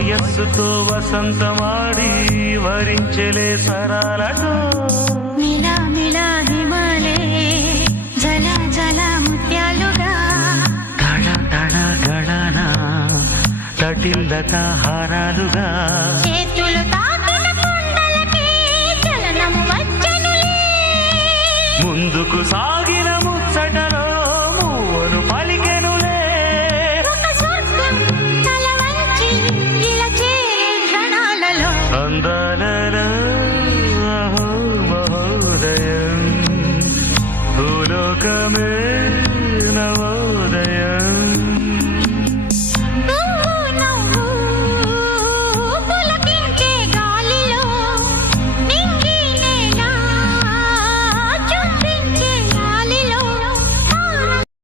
వయస్సుతో వసంతమాడి వరించెలే సరాలతో మిలా మిలా హిమాలే జల జల ముత్యాలుగా తడ తడ గళన తటిల్లత హారాలుగా చేతులు